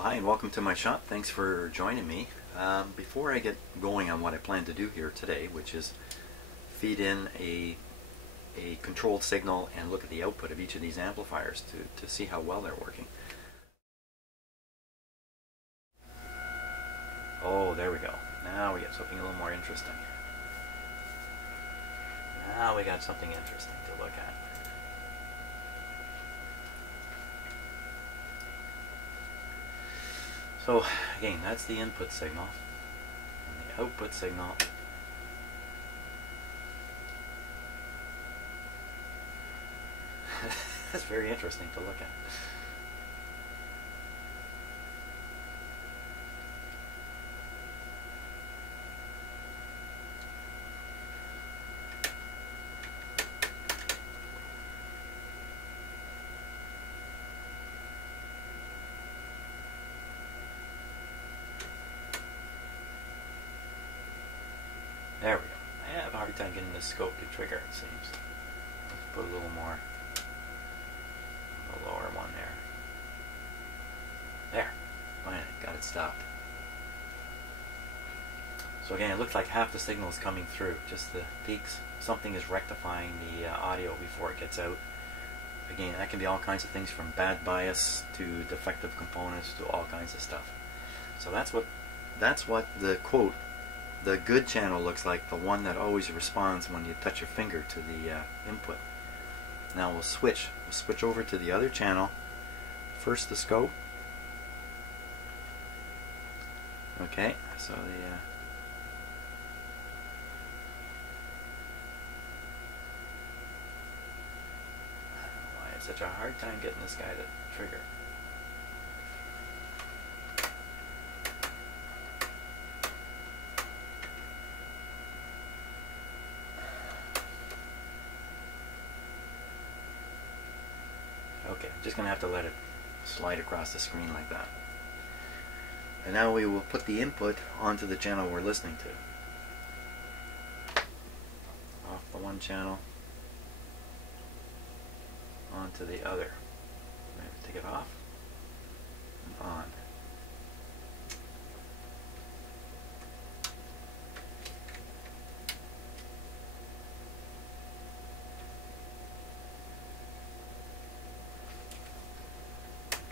Well, hi and welcome to my shop. Thanks for joining me. Before I get going on what I plan to do here today, which is feed in a controlled signal and look at the output of each of these amplifiers to see how well they're working. Oh, there we go. Now we get something a little more interesting. Now we got something interesting to look at. So again, that's the input signal, and the output signal that's very interesting to look at. There we go. I have a hard time getting the scope to trigger, it seems. Let's put a little more on the lower one there. There. Finally, got it stopped. So again, it looks like half the signal is coming through, just the peaks. Something is rectifying the audio before it gets out. Again, that can be all kinds of things from bad bias to defective components to all kinds of stuff. So that's what the quote, the good channel looks like, the one that always responds when you touch your finger to the input. Now we'll switch over to the other channel. First the scope. Okay, so the I don't know why it's such a hard time getting this guy to trigger. Okay, I'm just going to have to let it slide across the screen like that. And now we will put the input onto the channel we're listening to. Off the one channel, onto the other. Take it off and on.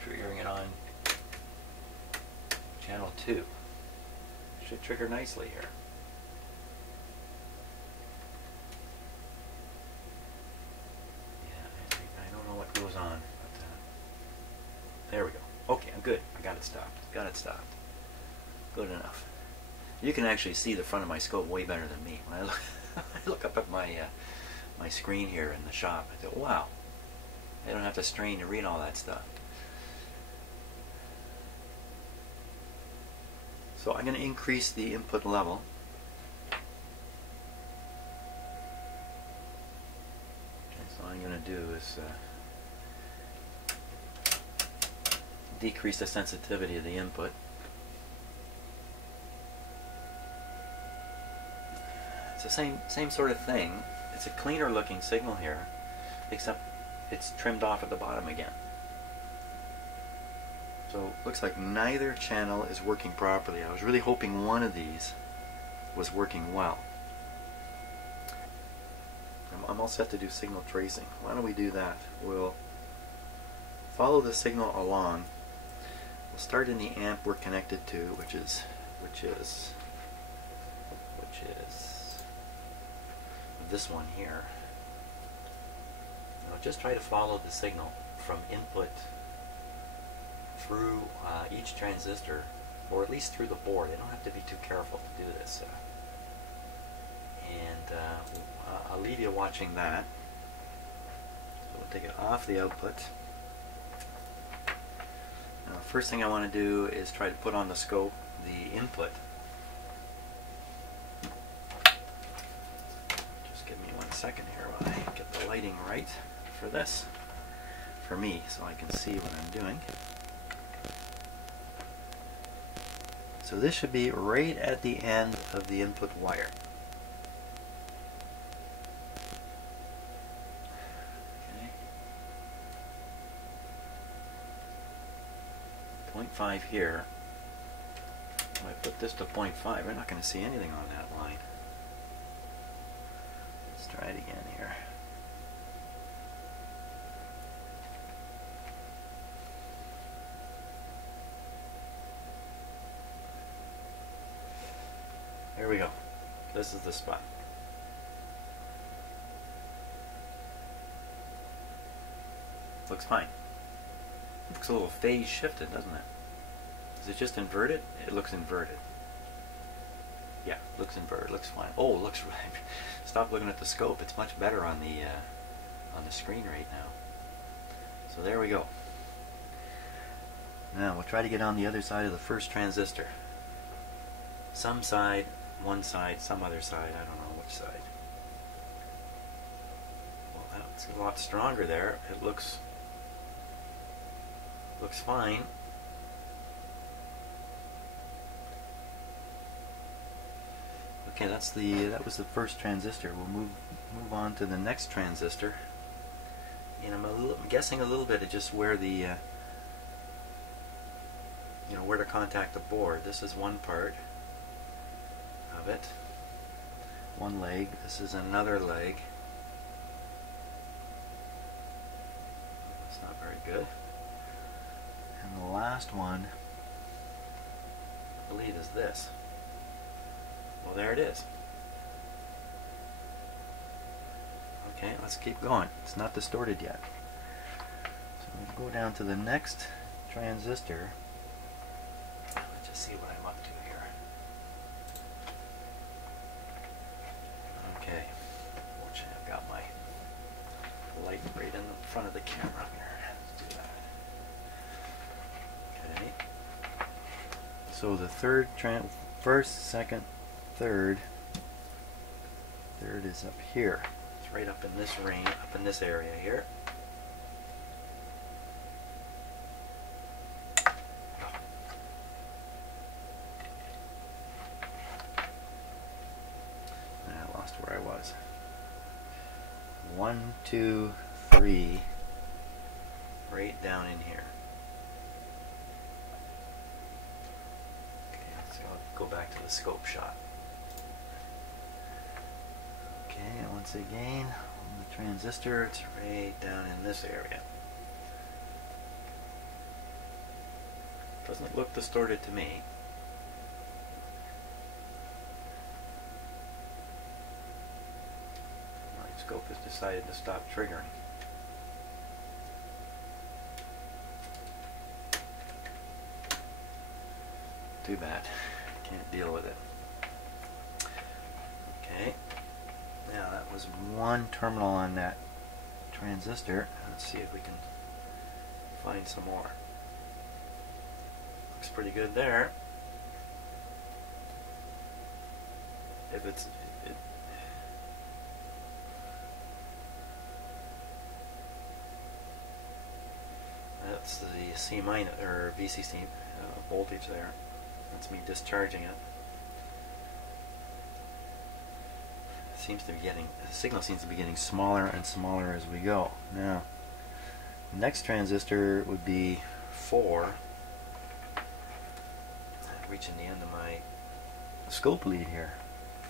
Triggering it on channel 2. Should trigger nicely here. Yeah, I don't know what goes on, but there we go. Okay, I'm good. I got it stopped. Got it stopped. Good enough. You can actually see the front of my scope way better than me. When I look, I look up at my my screen here in the shop, I go, wow, I don't have to strain to read all that stuff. So I'm going to increase the input level. Okay, so all I'm going to do is decrease the sensitivity of the input. It's the same sort of thing. It's a cleaner looking signal here, except it's trimmed off at the bottom again. So it looks like neither channel is working properly. I was really hoping one of these was working well. I'm all set to do signal tracing. Why don't we do that? We'll follow the signal along. We'll start in the amp we're connected to, which is this one here. And I'll just try to follow the signal from input through each transistor, or at least through the board. I don't have to be too careful to do this. I'll leave you watching that. So we'll take it off the output. Now, the first thing I want to do is try to put on the scope the input. Just give me 1 second here while I get the lighting right for this, for me, so I can see what I'm doing. So this should be right at the end of the input wire. Okay. 0.5 here. If I put this to 0.5, we're not going to see anything on that line. Let's try it again here. Here we go. This is the spot. Looks fine. Looks a little phase shifted, doesn't it? Is it just inverted? It looks inverted. Yeah, looks inverted. Looks fine. Oh, looks right. Stop looking at the scope. It's much better on the screen right now. So there we go. Now we'll try to get on the other side of the first transistor. Some side, one side, some other side. I don't know which side. Well, that's a lot stronger there. It looks fine. Okay, that was the first transistor. We'll move on to the next transistor. And I'm guessing a little bit of just where the where to contact the board. This is one part of it. One leg. This is another leg. It's not very good. And the last one, I believe, is this. Well, there it is. Okay, let's keep going. It's not distorted yet. So we'll go down to the next transistor. Let's just see what I'm up to here. Okay. Fortunately, I've got my light right in the front of the camera here. Let's do that. Okay. So the first, second, third is up here. It's right up in this range, up in this area here. I lost where I was. 1, 2, 3, right down in here. Okay, so I'll go back to the scope shot. Okay, and once again, on the transistor, it's right down in this area. Doesn't look distorted to me. My scope has decided to stop triggering. Too bad. Can't deal with it. Okay. Now that was one terminal on that transistor. Let's see if we can find some more. Looks pretty good there. If that's the C minus or VCC voltage there. That's me discharging it. The signal seems to be getting smaller and smaller as we go. Now, the next transistor would be 4. I'm reaching the end of my scope lead here.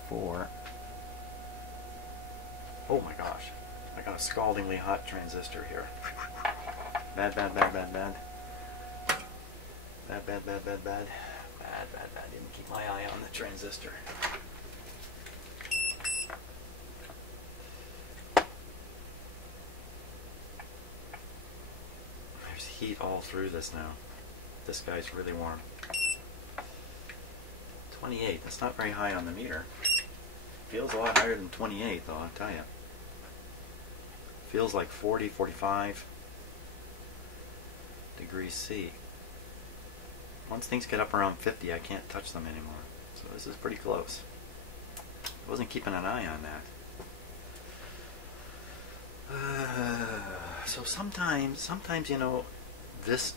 4. Oh my gosh, I got a scaldingly hot transistor here. Bad, bad, bad, bad, bad. Bad, bad, bad, bad, bad. Bad, bad, bad. Didn't keep my eye on the transistor. Heat all through this now. This guy's really warm. 28, that's not very high on the meter. Feels a lot higher than 28 though, I'll tell you. Feels like 40, 45 degrees C. Once things get up around 50, I can't touch them anymore. So this is pretty close. I wasn't keeping an eye on that. So sometimes this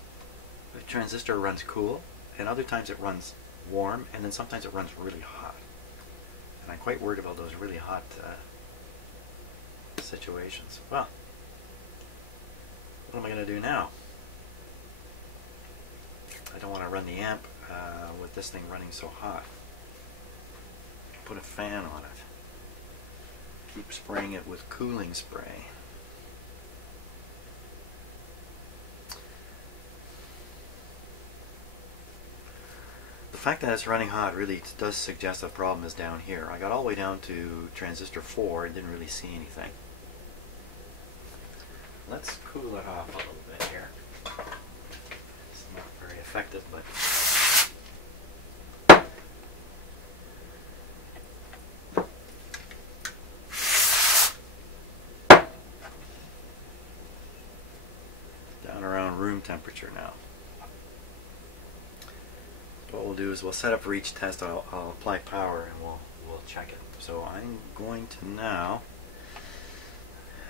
transistor runs cool, and other times it runs warm, and then sometimes it runs really hot. And I'm quite worried about those really hot situations. Well, what am I going to do now? I don't want to run the amp with this thing running so hot. Put a fan on it. Keep spraying it with cooling spray. The fact that it's running hot really does suggest a problem is down here. I got all the way down to transistor 4 and didn't really see anything. Let's cool it off a little bit here. It's not very effective, but down around room temperature now. What we'll do is we'll set up for each test. I'll apply power and we'll check it. So I'm going to now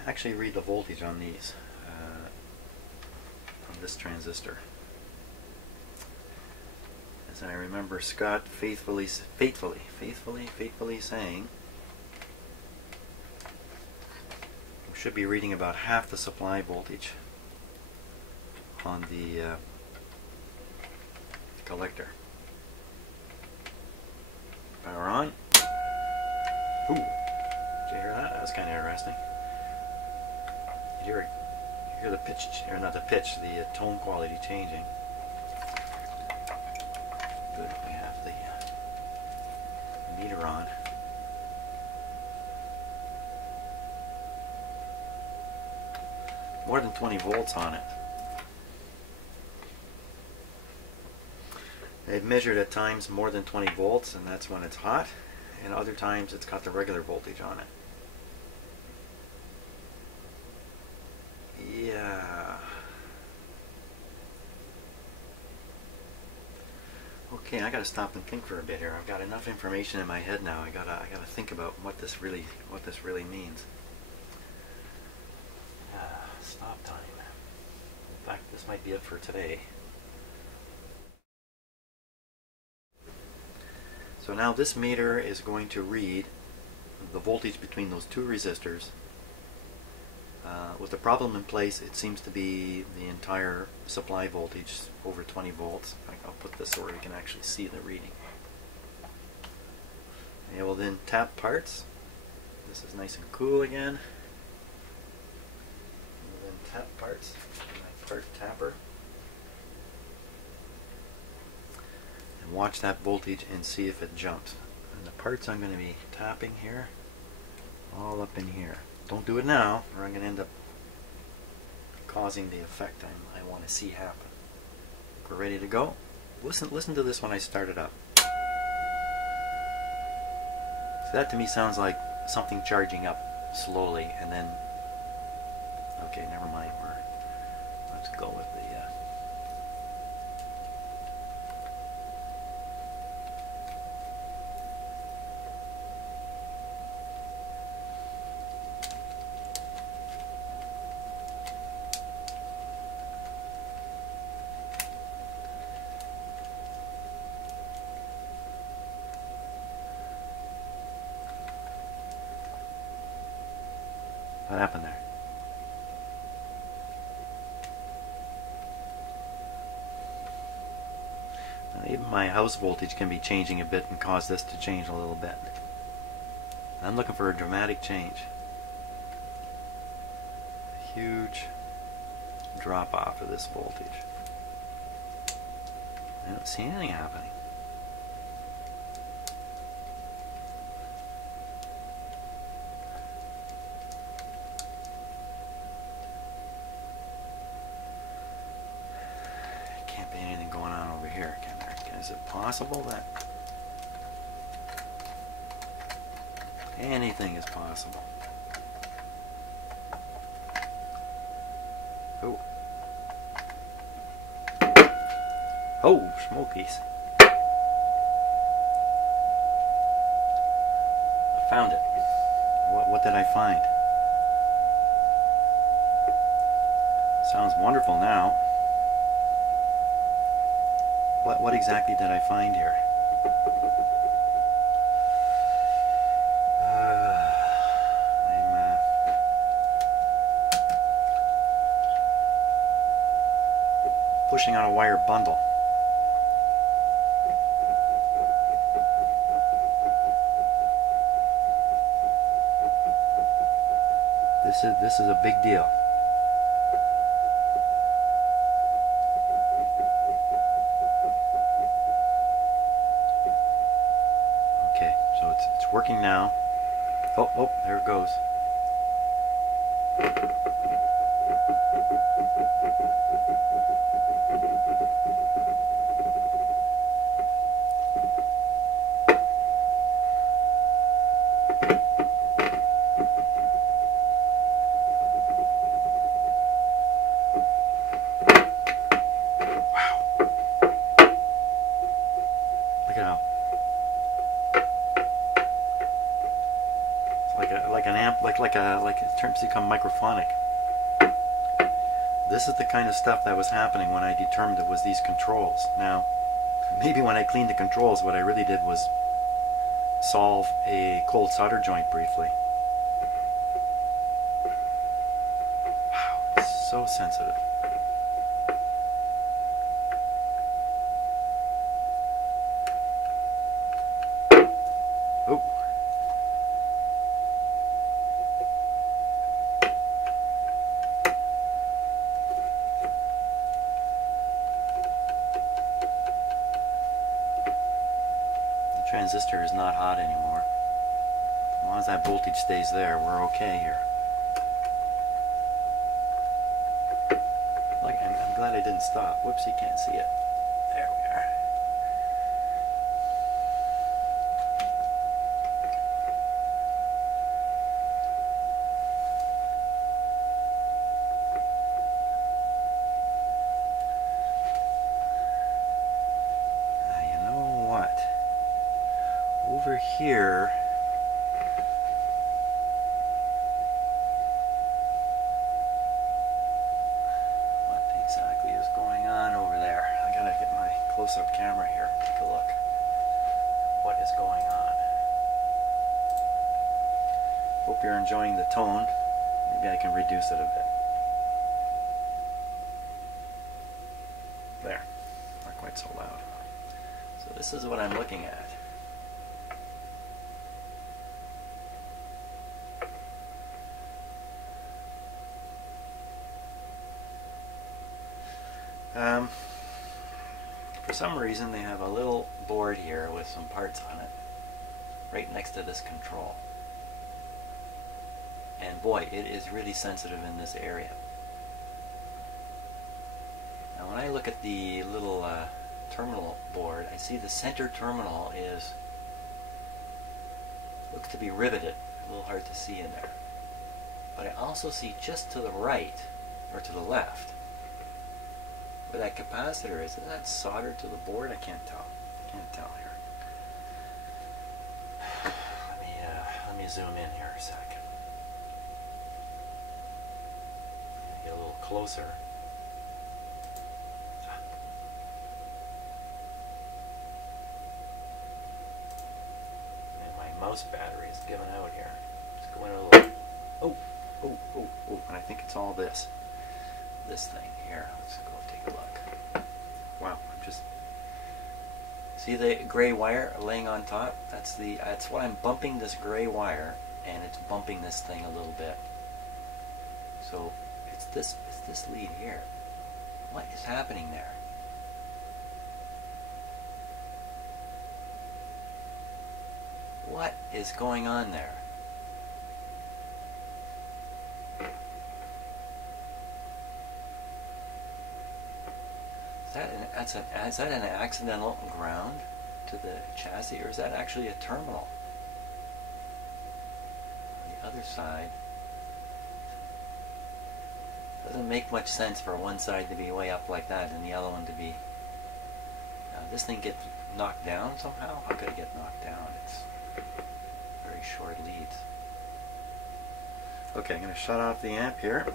actually read the voltage on these on this transistor. As I remember Scott faithfully saying, we should be reading about half the supply voltage on the collector. Power on. Ooh, did you hear that? That was kind of interesting. You hear the pitch, or not the pitch, the tone quality changing. Good, we have the meter on. More than 20 volts on it. They've measured at times more than 20 volts, and that's when it's hot, and other times it's got the regular voltage on it. Yeah. Okay, I gotta stop and think for a bit here. I've got enough information in my head now. I gotta think about what this really means. Stop time. In fact, this might be it for today. So now this meter is going to read the voltage between those two resistors. With the problem in place, it seems to be the entire supply voltage over 20 volts. In fact, I'll put this so we can actually see the reading. And we'll then tap parts. This is nice and cool again. And then tap parts. My part tapper. And watch that voltage and see if it jumps. And the parts I'm going to be tapping here, all up in here. Don't do it now, or I'm going to end up causing the effect I want to see happen. We're ready to go. Listen to this when I start it up. So that to me sounds like something charging up slowly, and then, okay, never mind. Let's go with the what happened there? Now, even my house voltage can be changing a bit and cause this to change a little bit. I'm looking for a dramatic change. A huge drop off of this voltage. I don't see anything happening. Can't be anything going on over here, can there? Is it possible that anything is possible? Oh. Oh, smokies. I found it. What did I find? Sounds wonderful now. What exactly did I find here? I'm pushing on a wire bundle. this is a big deal. Okay, so it's working now. Oh, there it goes. Look at how it's like an amp, like it turns to become microphonic. This is the kind of stuff that was happening when I determined it was these controls. Now, maybe when I cleaned the controls, what I really did was solve a cold solder joint briefly. Wow, it's so sensitive. Oh. The transistor is not hot anymore. As long as that voltage stays there, we're okay here. Like, I'm glad I didn't stop. Whoops, you can't see it. There we are. Over here, what exactly is going on over there? I gotta get my close-up camera here. Take a look. What is going on? Hope you're enjoying the tone. Maybe I can reduce it a bit. There. Not quite so loud. So this is what I'm looking at. For some reason they have a little board here with some parts on it right next to this control, and boy, it is really sensitive in this area. Now when I look at the little terminal board, I see the center terminal looks to be riveted, a little hard to see in there, but I also see just to the right or to the left where that capacitor is that soldered to the board? I can't tell. Can't tell here. Let me zoom in here a second. Get a little closer. And my mouse battery is giving out here. It's going a little. Oh! And I think it's all this thing here. Let's go take a look. Wow, I'm just see the gray wire laying on top? That's what I'm bumping, this gray wire, and it's bumping this thing a little bit. So it's this lead here. What is happening there? What is going on there? Is that an accidental ground to the chassis, or is that actually a terminal? On the other side, doesn't make much sense for one side to be way up like that and the other one to be. This thing gets knocked down somehow? How could it get knocked down? It's very short leads. Okay, I'm going to shut off the amp here.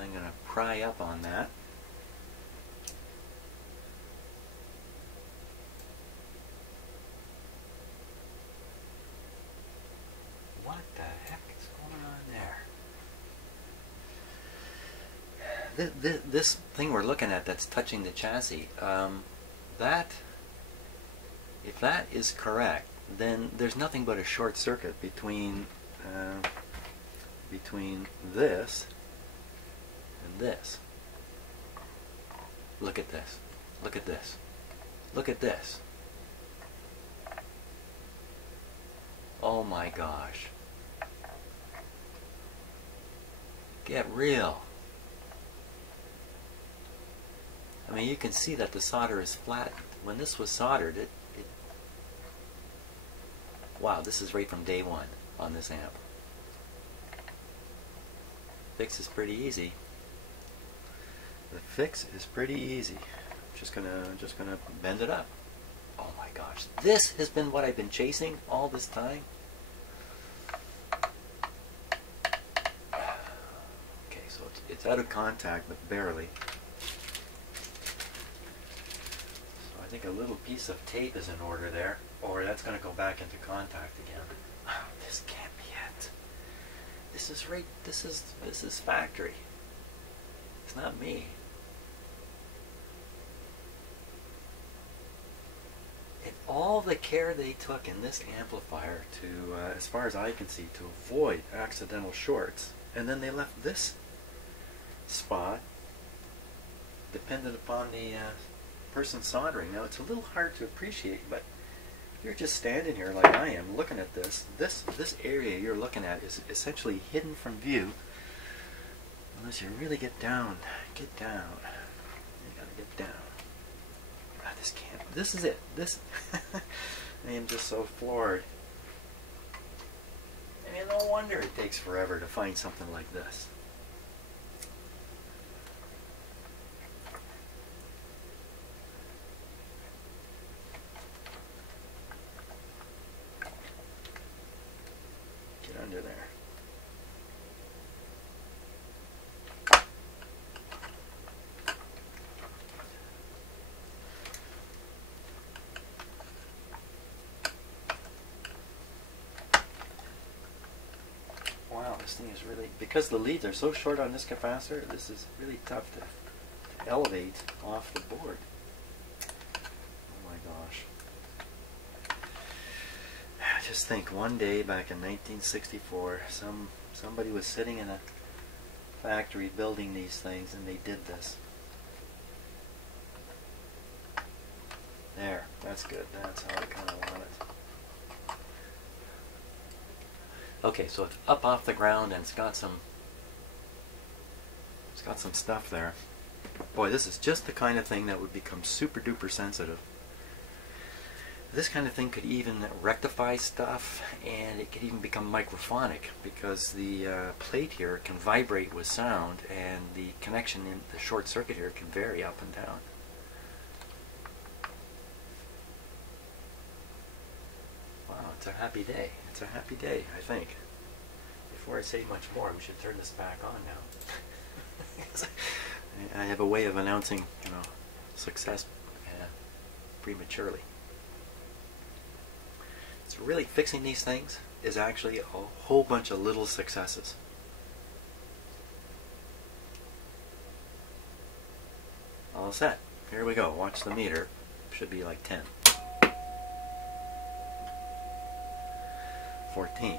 I'm going to pry up on that. What the heck is going on there? This thing we're looking at that's touching the chassis, if that is correct, then there's nothing but a short circuit between this and this. Look at this. Look at this. Look at this. Oh my gosh. Get real. I mean, you can see that the solder is flattened. When this was soldered, wow, this is right from day one on this amp. Fix is pretty easy. The fix is pretty easy. Just gonna bend it up. Oh my gosh, this has been what I've been chasing all this time. Okay, so it's out of contact, but barely. So I think a little piece of tape is in order there, or that's gonna go back into contact again. Oh, this can't be it. This is right. This is factory. It's not me. And all the care they took in this amplifier to, as far as I can see, to avoid accidental shorts, and then they left this spot dependent upon the person soldering. Now it's a little hard to appreciate, but you're just standing here like I am, looking at this. This area you're looking at is essentially hidden from view, unless you really get down. Get down. You gotta get down. God, this can't. This is it. This. I am just so floored. I mean, no wonder it takes forever to find something like this. Get under there. Wow, this thing is really, because the leads are so short on this capacitor, this is really tough to elevate off the board. Oh my gosh. Just think, one day back in 1964, somebody was sitting in a factory building these things, and they did this. There, that's good. That's how I kind of want it. Okay, so it's up off the ground, and it's got some stuff there. Boy, this is just the kind of thing that would become super duper sensitive. This kind of thing could even rectify stuff, and it could even become microphonic, because the plate here can vibrate with sound, and the connection in the short circuit here can vary up and down. Wow, it's a happy day. It's a happy day, I think. Before I say much more, we should turn this back on now. I have a way of announcing, success prematurely. So really, fixing these things is actually a whole bunch of little successes. All set. Here we go. Watch the meter. Should be like 10. 14.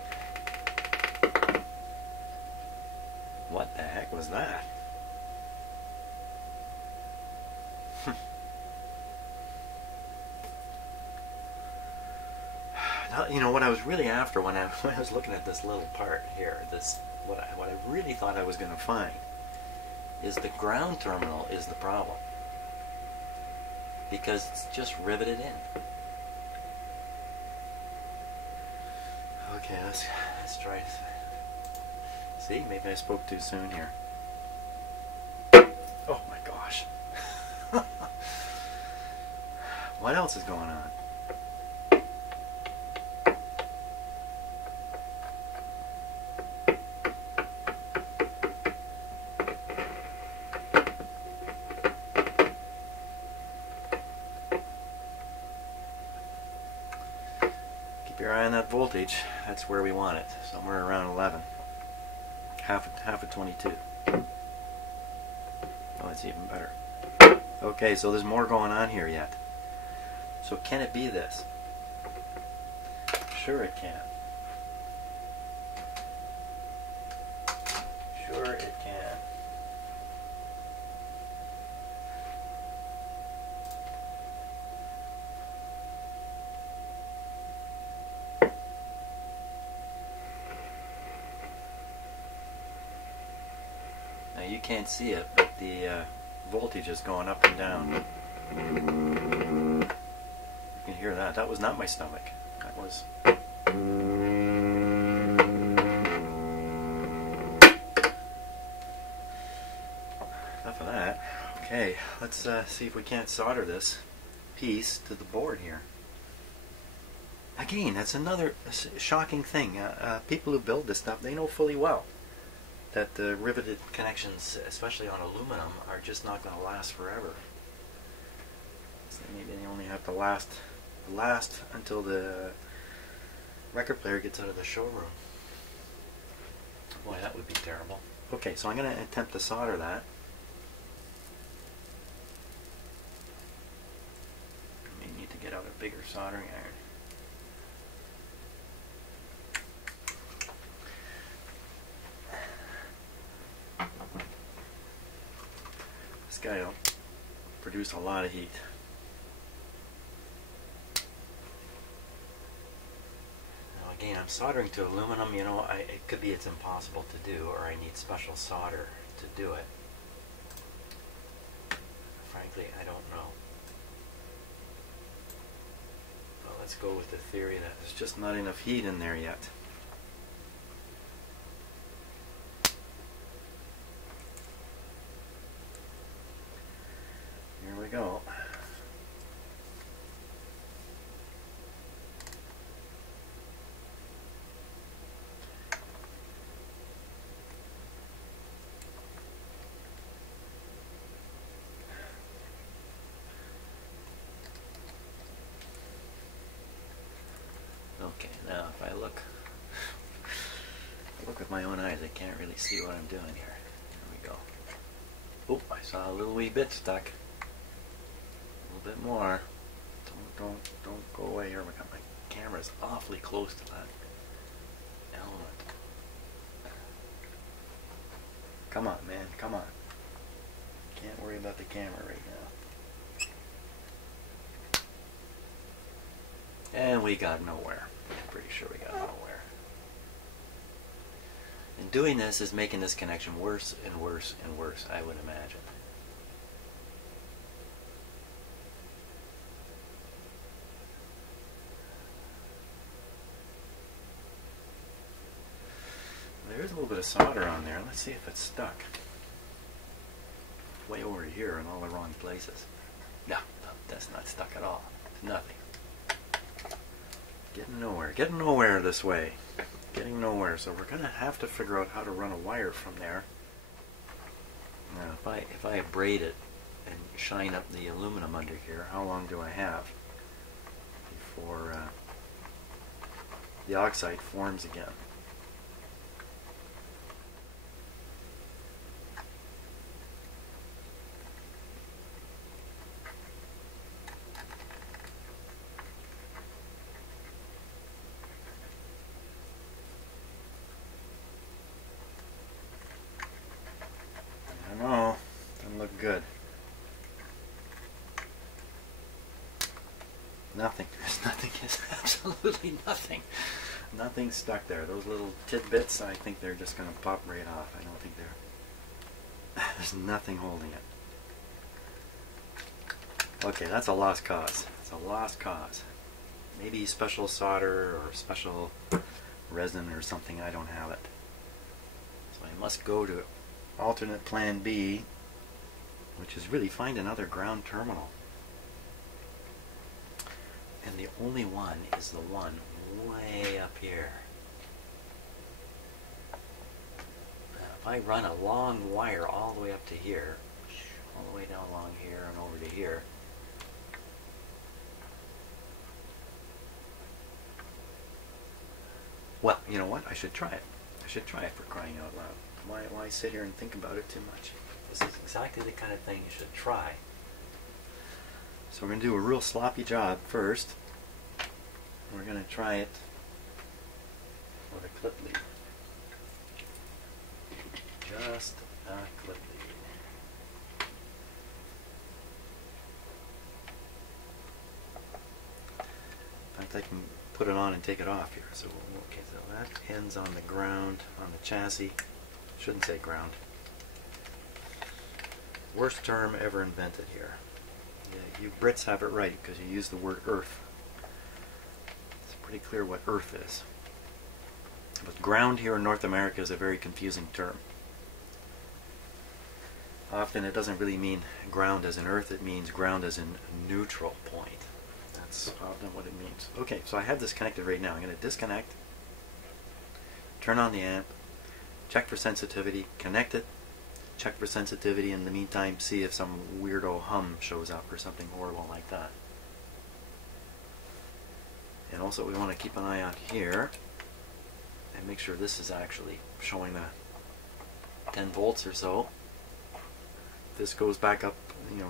What the heck was that? Now, what I was really after when I was looking at this little part here, what I really thought I was going to find is the ground terminal is the problem, because it's just riveted in. Okay, let's try this. See, maybe I spoke too soon here. Oh my gosh. What else is going on? Keep your eye on that voltage. That's where we want it, somewhere around 11. Half of 22. Oh, that's even better. Okay, so there's more going on here yet. So can it be this? Sure it can. Sure it can. Now you can't see it, but the voltage is going up and down. You can hear that. That was not my stomach. That was... Enough of that. Okay, let's see if we can't solder this piece to the board here. Again, that's another shocking thing. People who build this stuff, they know fully well that the riveted connections, especially on aluminum, are just not going to last forever. So maybe they only have to last until the record player gets out of the showroom. Boy, that would be terrible. Okay, so I'm going to attempt to solder that. I may need to get out a bigger soldering iron. This guy will produce a lot of heat. Now again, I'm soldering to aluminum. You know, it could be it's impossible to do, or I need special solder to do it. Frankly, I don't know. Well, let's go with the theory that there's just not enough heat in there yet. Here we go. Okay, now if I look with my own eyes, I can't really see what I'm doing here. There we go. Oh, I saw a little wee bit stuck. A little bit more. Don't go away here. My camera's awfully close to that element. Come on, man. Come on. Can't worry about the camera right now. And we got nowhere. I'm pretty sure we got nowhere. And doing this is making this connection worse and worse and worse, I would imagine. There's a little bit of solder on there. Let's see if it's stuck. Way over here in all the wrong places. No, that's not stuck at all. Nothing. Getting nowhere. Getting nowhere this way. Getting nowhere. So we're going to have to figure out how to run a wire from there. Now, if I braid it and shine up the aluminum under here, how long do I have before the oxide forms again? No, doesn't look good. Nothing. There's nothing. There's absolutely nothing. Nothing stuck there. Those little tidbits, I think they're just going to pop right off. I don't think they're... There's nothing holding it. Okay, that's a lost cause. It's a lost cause. Maybe special solder or special resin or something. I don't have it. So I must go to alternate plan B, which is really find another ground terminal. And the only one is the one way up here. Now, if I run a long wire all the way up to here, all the way down along here and over to here, well, you know what? I should try it. I should try it, for crying out loud. Why sit here and think about it too much? This is exactly the kind of thing you should try. So we're going to do a real sloppy job first. We're going to try it or the clip lead. Just a clip lead. In fact, I can put it on and take it off here. So, okay, so that ends on the ground, on the chassis. Shouldn't say ground. Worst term ever invented here. Yeah, you Brits have it right because you use the word earth. It's pretty clear what earth is. But ground here in North America is a very confusing term. Often it doesn't really mean ground as in earth, it means ground as in neutral point. That's often what it means. Okay, so I have this connected right now. I'm going to disconnect, turn on the amp, check for sensitivity, connect it, check for sensitivity, in the meantime see if some weirdo hum shows up or something horrible like that. And also we want to keep an eye out here and make sure this is actually showing the 10 volts or so. If this goes back up,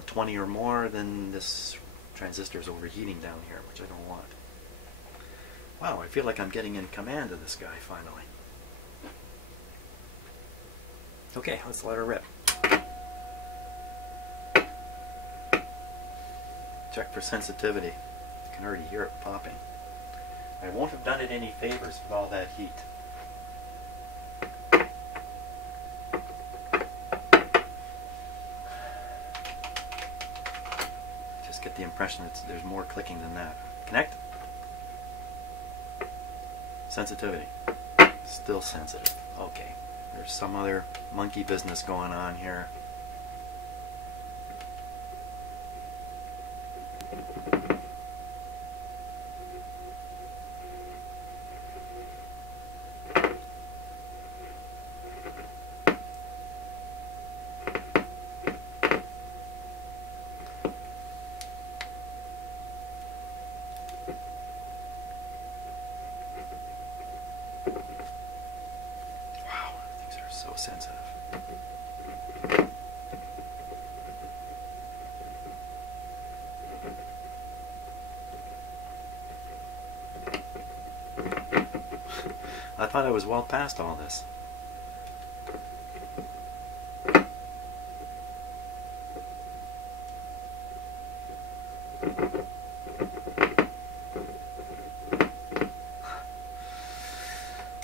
20 or more, then this transistor is overheating down here, which I don't want. Wow, I feel like I'm getting in command of this guy finally. Okay, let's let her rip. Check for sensitivity. You can already hear it popping. I won't have done it any favors with all that heat. Just get the impression that there's more clicking than that. Connect. Sensitivity. Still sensitive. Okay. There's some other monkey business going on here. So sensitive. I thought I was well past all this.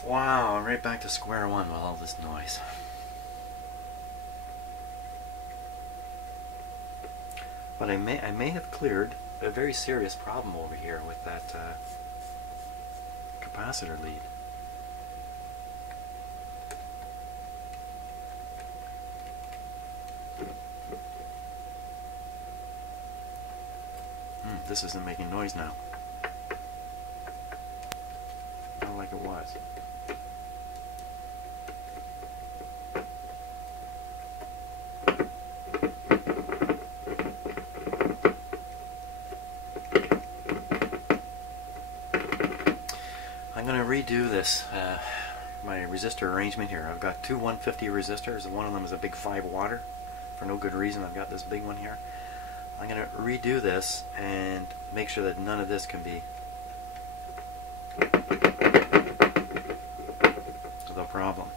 Wow, I'm right back to square one with all this noise. But I may have cleared a very serious problem over here with that capacitor lead. This isn't making noise now. Not like it was. I'm going to redo this, my resistor arrangement here. I've got two 150 resistors, and one of them is a big 5 watt. For no good reason, I've got this big one here. I'm going to redo this and make sure that none of this can be the problem.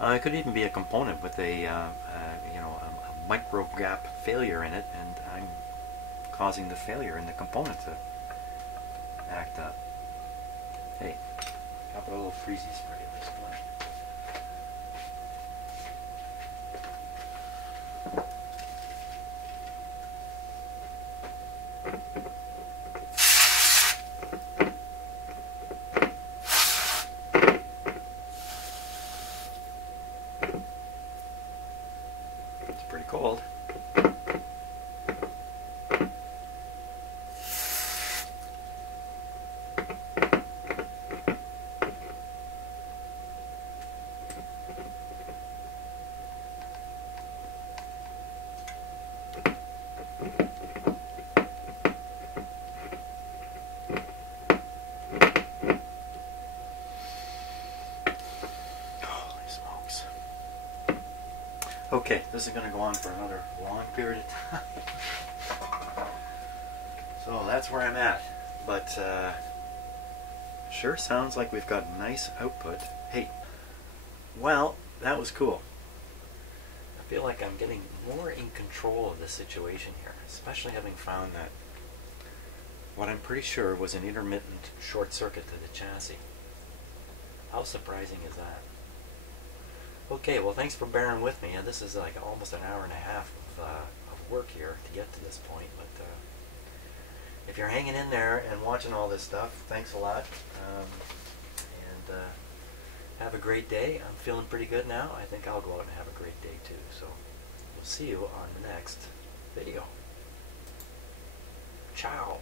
It could even be a component with a micro gap failure in it, and I'm causing the failure in the component to act up. Hey, got a little freezy spray at this point. Pretty cold. Okay, this is going to go on for another long period of time. So that's where I'm at. But sure sounds like we've got nice output. Hey, well, that was cool. I feel like I'm getting more in control of the situation here, especially having found that what I'm pretty sure was an intermittent short circuit to the chassis. How surprising is that? Okay, well, thanks for bearing with me. This is like almost an hour and a half of work here to get to this point, but if you're hanging in there and watching all this stuff, thanks a lot. And have a great day. I'm feeling pretty good now. I think I'll go out and have a great day too. So we'll see you on the next video. Ciao.